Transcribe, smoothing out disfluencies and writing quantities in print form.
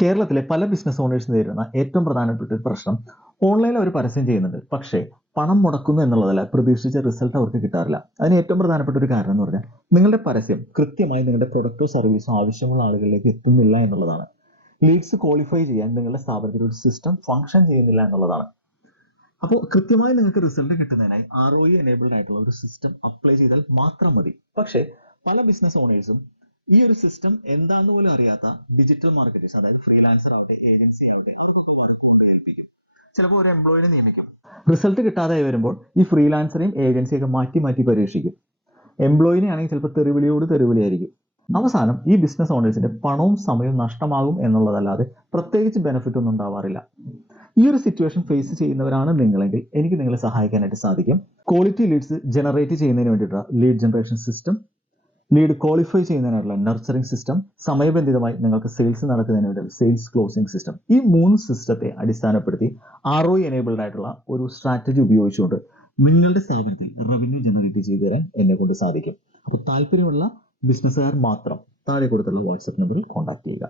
കേരളത്തിലെ പല business owners നേരിടുന്ന ഏറ്റവും പ്രധാനപ്പെട്ട ഒരു പ്രശ്നം ഓൺലൈനിൽ അവർ പരസ്യം ചെയ്യുന്നുണ്ട്, പക്ഷേ പണം മുടക്കുന്നു എന്നുള്ളതല്ല, പ്രതീക്ഷിച്ച റിസൾട്ട് അവർക്ക് കിട്ടാറില്ല. അതിന് ഏറ്റവും പ്രധാനപ്പെട്ട ഒരു കാരണം എന്ന് പറഞ്ഞാൽ നിങ്ങളുടെ പരസ്യം കൃത്യമായി നിങ്ങളുടെ പ്രൊഡക്റ്റോ സർവീസോ ആവശ്യമുള്ള ആളുകളിലേക്ക് എത്തുന്നില്ല എന്നുള്ളതാണ്. ലീഡ്സ് ക്വാളിഫൈ ചെയ്യാൻ നിങ്ങളുടെ സ്ഥാപനത്തിൽ ഒരു സിസ്റ്റം ഫംഗ്ഷൻ ചെയ്യുന്നില്ല എന്നുള്ളതാണ്. അപ്പോൾ കൃത്യമായി നിങ്ങൾക്ക് റിസൾട്ട് കിട്ടുന്നതിനായി ROI എനേബിൾഡ് ആയിട്ടുള്ള ഒരു സിസ്റ്റം അപ്ലൈ ചെയ്താൽ മാത്രം മതി. പക്ഷേ പല ബിസിനസ് ഓണേഴ്സും ഈ ഒരു സിസ്റ്റം എന്താണെന്ന് പോലും അറിയാത്ത ഡിജിറ്റൽ മാർക്കറ്റേഴ്സ്, അതായത് ഫ്രീലാൻസർ ആവട്ടെ, ഏജൻസി ആവട്ടെ, അവർക്കൊക്കെ വർക്ക് മുൻകൈ ഏൽപ്പിക്കും. ചിലപ്പോൾ ഒരു എംപ്ലോയിനെ നിയമിക്കും. റിസൾട്ട് കിട്ടാതെ വരുമ്പോൾ ഈ ഫ്രീലാൻസറെയും ഏജൻസിയൊക്കെ മാറ്റി മാറ്റി പരീക്ഷിക്കും. എംപ്ലോയിനെ ആണെങ്കിൽ ചിലപ്പോൾ തെറിവിളിയോട് തെറിവിളിയായിരിക്കും. അവസാനം ഈ ബിസിനസ് ഓണേഴ്സിന്റെ പണവും സമയവും നഷ്ടമാകും എന്നുള്ളതല്ലാതെ പ്രത്യേകിച്ച് ബെനിഫിറ്റ് ഒന്നും ഉണ്ടാവാറില്ല. ഈ ഒരു സിറ്റുവേഷൻ ഫേസ് ചെയ്യുന്നവരാണ് നിങ്ങളെങ്കിൽ എനിക്ക് നിങ്ങളെ സഹായിക്കാനായിട്ട് സാധിക്കും. ക്വാളിറ്റി ലീഡ്സ് ജനറേറ്റ് ചെയ്യുന്നതിന് വേണ്ടിയിട്ടുള്ള lead generation system, lead qualify ചെയ്യുന്നതിനുള്ള നർച്ചറിംഗ് സിസ്റ്റം, സമയബന്ധിതമായി നിങ്ങൾക്ക് സെയിൽസ് നടക്കുന്നതിന് വേണ്ടി സെയിൽസ് ക്ലോസിംഗ് സിസ്റ്റം. ഈ 3 സിസ്റ്റത്തെ അടിസ്ഥാനപ്പെടുത്തി ROI എനേബിൾഡ് ആയിട്ടുള്ള ഒരു സ്ട്രാറ്റജി ഉപയോഗിച്ചുകൊണ്ട് നിങ്ങളുടെ സ്ഥാപനത്തിൽ റവന്യൂ ജനറേറ്റ് ചെയ്തു തരാൻ എന്നെ കൊണ്ട് സാധിക്കും. അപ്പോൾ താല്പര്യമുള്ള ബിസിനസ്സുകാർ മാത്രം താഴെ കൊടുത്തുള്ള വാട്സ്ആപ്പ് നമ്പറിൽ കോൺടാക്ട് ചെയ്യുക.